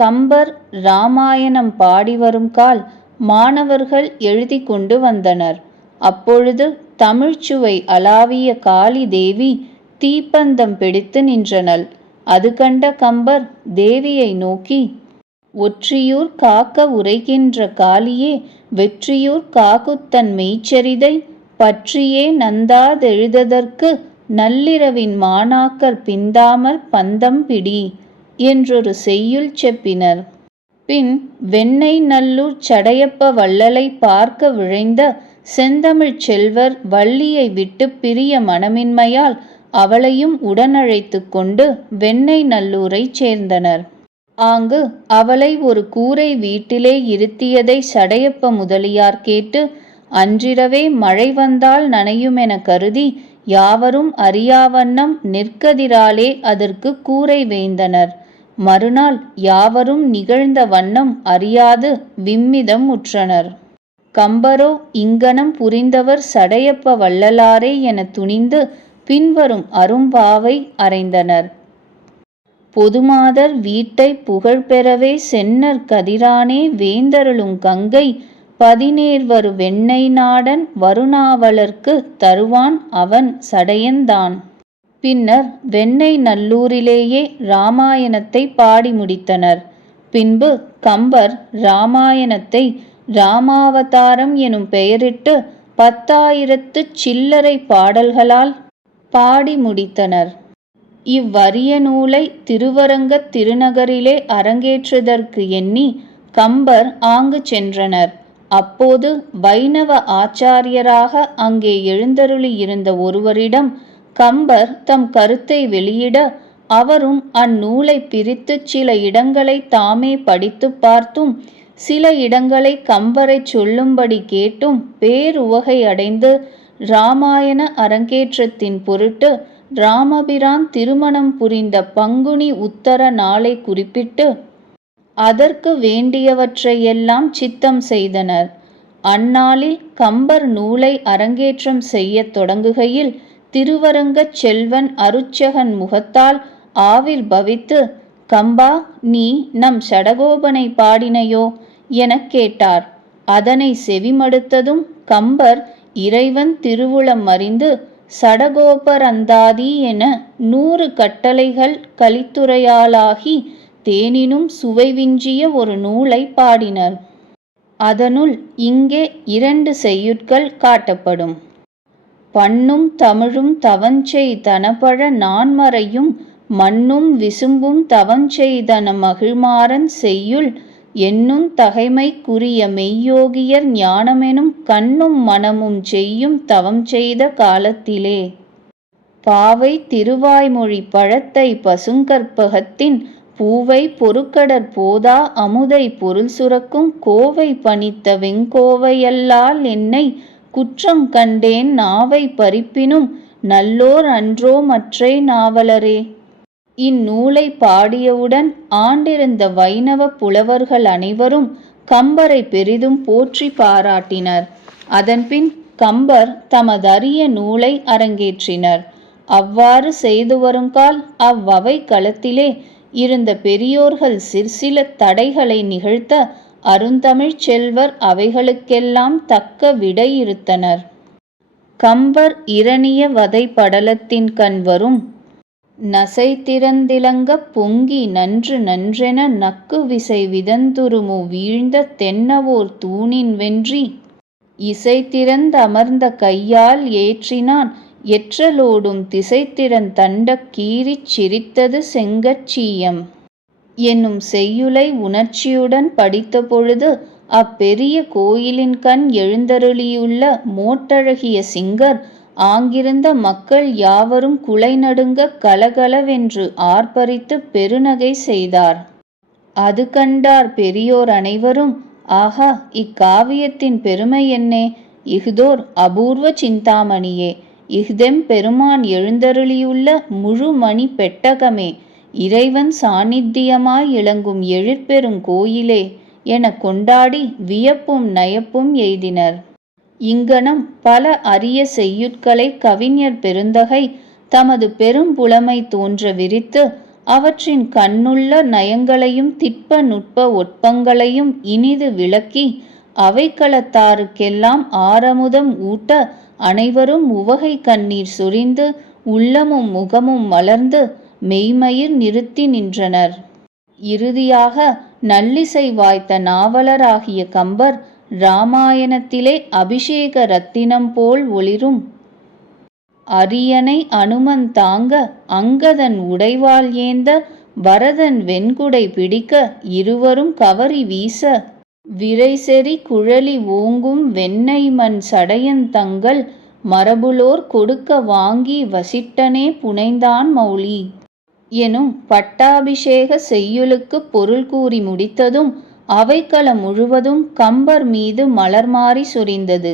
கம்பர் இராமாயணம் பாடி வரும் கால் மாணவர்கள் எழுதி கொண்டு வந்தனர். அப்பொழுது தமிழ்ச்சுவை அளாவிய காளி தேவி தீப்பந்தம் பிடித்து நின்றனள். அது கண்ட கம்பர் தேவியை நோக்கி ஒற்றியூர் காக்க உரைகின்ற காளியே வெற்றியூர் காக்குத்தன் மெய்ச்சரிதை பற்றியே நந்தாதெழுததற்கு நள்ளிரவின் மாணாக்கர் பிந்தாமல் பந்தம் பிடி. என்றொரு செய்யுள் செப்பினர். பின் வெண்ணை நல்லூர் சடையப்ப வள்ளலை பார்க்க விழைந்த செந்தமிழ்ச் செல்வர் வள்ளியை விட்டு பிரிய மனமின்மையால் அவளையும் உடனழைத்து கொண்டு வெண்ணை நல்லூரைச் சேர்ந்தனர். ஆங்கு அவளை ஒரு கூரை வீட்டிலே இருத்தியதை சடையப்ப முதலியார் கேட்டு அன்றிரவே மழை வந்தால் நனையுமென கருதி யாவரும் அறியாவண்ணம் நிற்கதிராலே அதற்கு கூரை வேய்ந்தனர் மறுநாள் யாவரும் நிகழ்ந்த வண்ணம் அறியாது விம்மிதம் உற்றனர். கம்பரோ இங்கனம் புரிந்தவர் சடையப்ப வள்ளலாரே என துணிந்து பின்வரும் அரும்பாவை அறைந்தனர். பொதுமாதர் வீட்டை புகழ்பெறவே சென்னர் கதிரானே வேந்தருளும் கங்கை பதினேர்வரு வெண்ணை நாடன் வருணாவலர்க்கு தருவான் அவன் சடையந்தான். பின்னர் வெண்ணை நல்லூரிலேயே இராமாயணத்தை பாடி முடித்தனர். பின்பு கம்பர் இராமாயணத்தை இராமாவதாரம் எனும் பெயரிட்டு பத்தாயிரத்துச் சில்லறை பாடல்களால் பாடி முடித்தனர். இவ்வரிய நூலை திருவரங்கத் திருநகரிலே அரங்கேற்றுதற்கு எண்ணி கம்பர் ஆங்கு சென்றனர். அப்போது வைணவ ஆச்சாரியராக அங்கே எழுந்தருளி இருந்த ஒருவரிடம் கம்பர் தம் கருத்தை வெளியிட அவரும் அந்நூலை பிரித்துச் சில இடங்களை தாமே படித்துப் பார்த்தும் சில இடங்களை கம்பரைச் சொல்லும்படி கேட்டும் பேருவகை அடைந்து இராமாயண அரங்கேற்றத்தின் பொருட்டு ராமபிரான் திருமணம் புரிந்த பங்குனி உத்தர நாளை குறிப்பிட்டு அதற்கு வேண்டியவற்றையெல்லாம் சித்தம் செய்தனர். அந்நாளில் கம்பர் நூலை அரங்கேற்றம் செய்யத் தொடங்குகையில் திருவரங்கச் செல்வன் அருச்சகன் முகத்தால் ஆவிர்பவித்து கம்பா நீ நம் சடகோபனை பாடினையோ எனக் கேட்டார். அதனை செவிமடுத்ததும் கம்பர் இறைவன் திருவுளம் அறிந்து சடகோபரந்தாதி என நூறு கட்டளைகள் கலித்துறையாலாகி தேனினும் சுவைவிஞ்சிய ஒரு நூலை பாடினர். அதனுள் இங்கே இரண்டு செய்யுட்கள் காட்டப்படும். பண்ணும் தமிழும் தவஞ்செய் தனபழ நான்மறையும் மண்ணும் விசும்பும் தவஞ்செய்தன மகிழ்மாறன் செய்யுள் என்னும் தகைமைக்குரிய மெய்யோகியர் ஞானமெனும் கண்ணும் மனமும் செய்யும் தவம் செய்த காலத்திலே. பாவை திருவாய்மொழி பழத்தை பசுங்கற்பகத்தின் பூவை பொருக்கடற் போதா அமுதை பொருள் சுரக்கும் கோவை பணித்த வெங்கோவையல்லால் என்னை குற்றம் கண்டேன் நாவை பறிப்பினும் நல்லோர் அன்றோ மற்றே நாவலரே. இந்நூலை பாடியவுடன் ஆண்டிருந்த வைணவ புலவர்கள் அனைவரும் கம்பரை பெரிதும் போற்றி பாராட்டினர். அதன்பின் கம்பர் தமதறிய நூலை அரங்கேற்றினர். அவ்வாறு செய்து வருங்கால் அவ்வவை களத்திலே இருந்த பெரியோர்கள் சிற்சில தடைகளை நிகழ்த்த அருந்தமிழ்ச் செல்வர் அவைகளுக்கெல்லாம் தக்க விடையிறுத்தனர் கம்பர் இரணிய வதை படலத்தின்கண் வரும் நசைதிறந்திலங்கப் பொங்கி நன்று நன்றென நக்குவிசை விதந்துருமு வீழ்ந்த தென்னவோர் தூணின் வென்றி இசைதிறந்தமர்ந்த கையால் ஏற்றினான் எற்றலோடும் திசைதிறந் தண்டக் கீறிச் சிரித்தது செங்கச்சீயம் என்னும் செய்யுளை உணர்ச்சியுடன் படித்தபொழுது அப்பெரிய கோயிலின் கண் எழுந்தருளியுள்ள மோட்டழகிய சிங்கர் ஆங்கிருந்த மக்கள் யாவரும் குலை நடுங்க கலகலவென்று ஆர்ப்பரித்து பெருநகை செய்தார். அது கண்டார் பெரியோர் அனைவரும் ஆகா இக்காவியத்தின் பெருமை என்னே இஃதோர் அபூர்வ சிந்தாமணியே இஃதெம் பெருமான் எழுந்தருளியுள்ள முழுமணி பெட்டகமே இறைவன் சாநித்தியமாய் இளங்கும் எழிற்பெறும் கோயிலே என கொண்டாடி வியப்பும் நயப்பும் எய்தினர். இங்ஙனம் பல அரிய செய்யுட்களை கவிஞர் பெருந்தகை தமது பெரும் புலமை தோன்ற விரித்து அவற்றின் கண்ணுள்ள நயங்களையும் திட்ப நுட்ப ஒட்பங்களையும் இனிது விளக்கி அவைக்களத்தாருக்கெல்லாம் ஆரமுதம் ஊட்ட அனைவரும் உவகை கண்ணீர் சொரிந்து உள்ளமும் முகமும் மலர்ந்து மெய்மயிர் நிறுத்தி நின்றனர். இறுதியாக நல்லிசை வாய்த்த நாவலராகிய கம்பர் இராமாயணத்திலே அபிஷேக ரத்தினம் போல் ஒளிரும். அரியணை அனுமன் தாங்க அங்கதன் உடைவால் ஏந்த பரதன் வெண்குடை பிடிக்க இருவரும் கவரி வீச. விரைசெறி குழலி ஓங்கும் வெண்ணெய் மண் சடையந்தங்கள் மரபுலோர் கொடுக்க வாங்கி வசிட்டனே புனைந்தான் மௌலி. எனும் பட்டாபிஷேக செய்யுளுக்குப் பொருள் கூறி முடித்ததும் அவைக்களம் முழுவதும் கம்பர் மீது மலர்மாரி சொரிந்தது.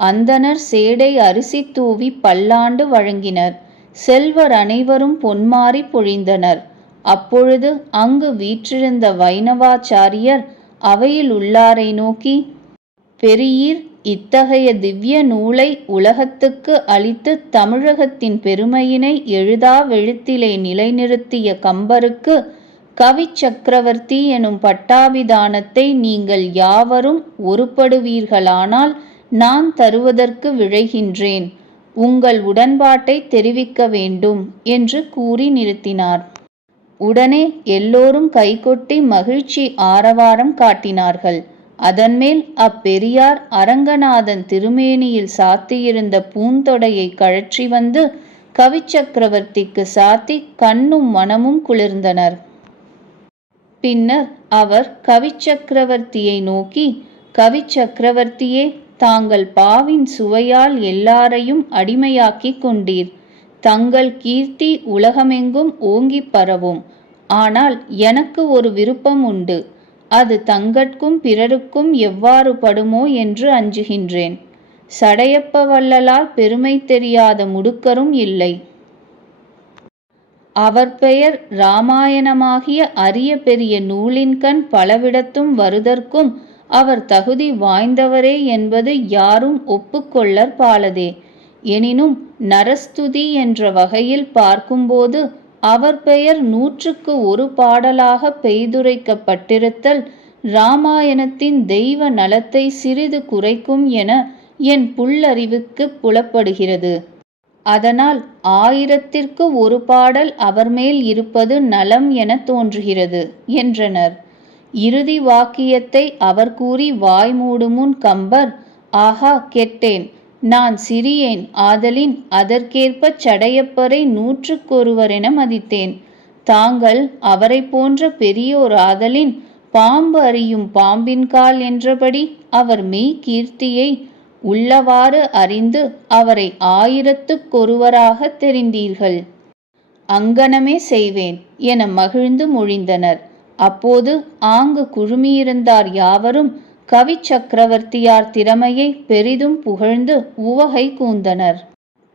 அந்தணர் சேடை அரிசி தூவி பல்லாண்டு வழங்கினர். செல்வர் அனைவரும் பொன்மாறி பொழிந்தனர். அப்பொழுது அங்கு வீற்றிருந்த வைணவாச்சாரியர் அவையில் உள்ளாரை நோக்கி பெரியீர் இத்தகைய திவ்ய நூலை உலகத்துக்கு அளித்து தமிழகத்தின் பெருமையினை எழுதா வெழுத்திலே நிலைநிறுத்திய கம்பருக்கு கவி சக்கரவர்த்தி எனும் பட்டாபிதானத்தை நீங்கள் யாவரும் ஒருபடுவீர்களானால் நான் தருவதற்கு விழைகின்றேன். உங்கள் உடன்பாட்டை தெரிவிக்க வேண்டும் என்று கூறி நிறுத்தினார். உடனே எல்லோரும் கைகொட்டி மகிழ்ச்சி ஆரவாரம் காட்டினார்கள். அதன்மேல் அப்பெரியார் அரங்கநாதன் திருமேனியில் சாத்தியிருந்த பூந்தொடையை கழற்றி வந்து கவிச்சக்கரவர்த்திக்கு சாத்தி கண்ணும் மனமும் குளிர்ந்தனர். பின்னர் அவர் கவிச்சக்கரவர்த்தியை நோக்கி கவிச்சக்கரவர்த்தியே தாங்கள் பாவின் சுவையால் எல்லாரையும் அடிமையாக்கிக் கொண்டீர். தங்கள் கீர்த்தி உலகமெங்கும் ஓங்கிப் பரவும். ஆனால் எனக்கு ஒரு விருப்பம் உண்டு. அது தங்கட்கும் பிறருக்கும் எவ்வாறு படுமோ என்று அஞ்சுகின்றேன். சடையப்ப வள்ளலால் பெருமை தெரியாத முடுக்கரும் இல்லை. அவர் பெயர் இராமாயணமாகிய அரிய பெரிய நூலின்கண் பலவிடத்தும் வருதற்கும் அவர் தகுதி வாய்ந்தவரே என்பது யாரும் ஒப்புக்கொள்ளற் பாலதே. எனினும் நரஸ்துதி என்ற வகையில் பார்க்கும்போது அவர் பெயர் நூற்றுக்கு ஒரு பாடலாக பெய்துரைக்கப்பட்டிருத்தல் இராமாயணத்தின் தெய்வ நலத்தை சிறிது குறைக்கும் என என் புல்லறிவுக்குப் புலப்படுகிறது. அதனால் ஆயிரத்திற்கு ஒரு பாடல் அவர் மேல் இருப்பது நலம் என தோன்றுகிறது என்றனர். இறுதி வாக்கியத்தை அவர் கூறி வாய் மூடுமுன் கம்பர் ஆஹா கெட்டேன். நான் சிறியேன் ஆதலின் அதற்கேற்பச் சடையப்பரை நூற்றுக்கொருவரென மதித்தேன். தாங்கள் அவரை போன்ற பெரியோர் ஆதலின் பாம்பு அறியும் பாம்பின்கால் என்றபடி அவர் மெய் கீர்த்தியை உள்ளவாறு அறிந்து அவரை ஆயிரத்துக்கொருவராகத் தெரிந்தீர்கள். அங்கனமே செய்வேன் என மகிழ்ந்து மொழிந்தனர். அப்போது ஆங்கு குழுமியிருந்தார் யாவரும் கவி சக்கரவர்த்தியார் திறமையை பெரிதும் புகழ்ந்து உவகை கூந்தனர்.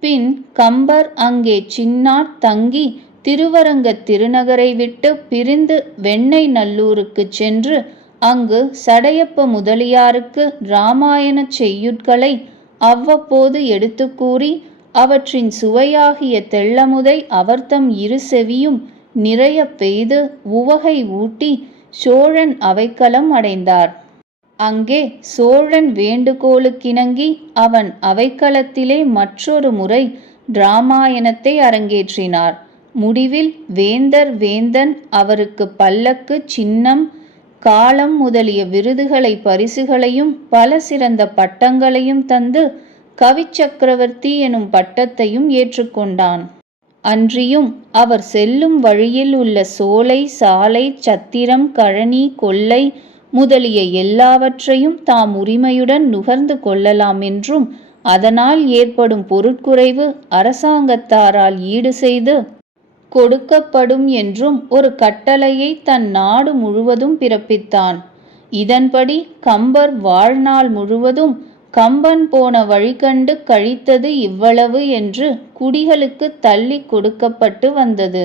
பின் கம்பர் அங்கே சின்னாட் தங்கி திருவரங்க திருநகரை விட்டு பிரிந்து வெண்ணை நல்லூருக்கு சென்று அங்கு சடையப்ப முதலியாருக்கு இராமாயண செய்யுட்களை அவ்வப்போது எடுத்து கூறி அவற்றின் சுவையாகிய தெள்ளமுதை அவர்தம் இரு செவியும் நிறைய பெய்து உவகை ஊட்டி சோழன் அவைக்களம் அடைந்தார். அங்கே சோழன் வேண்டுகோளுக்கிணங்கி அவன் அவைக்களத்திலே மற்றொரு முறை இராமாயணத்தை அரங்கேற்றினார். முடிவில் வேந்தர் வேந்தன் அவருக்கு பல்லக்கு சின்னம் காலம் முதலிய விருதுகளை பரிசுகளையும் பல சிறந்த பட்டங்களையும் தந்து கவிச்சக்கரவர்த்தி எனும் பட்டத்தையும் ஏற்றுக்கொண்டான். அன்றியும் அவர் செல்லும் வழியில் உள்ள சோலை சாலை சத்திரம் கழனி கொல்லை முதலிய எல்லாவற்றையும் தாம் உரிமையுடன் நுகர்ந்து கொள்ளலாம் என்றும் அதனால் ஏற்படும் பொருட்குறைவு அரசாங்கத்தாரால் ஈடு செய்து கொடுக்கப்படும் என்றும் ஒரு கட்டளையை தன் நாடு முழுவதும் பிறப்பித்தான். இதன்படி கம்பர் வாழ்நாள் முழுவதும் கம்பன் போன வழிகண்டு கழித்தது இவ்வளவு என்று குடிகளுக்கு தள்ளி கொடுக்கப்பட்டு வந்தது.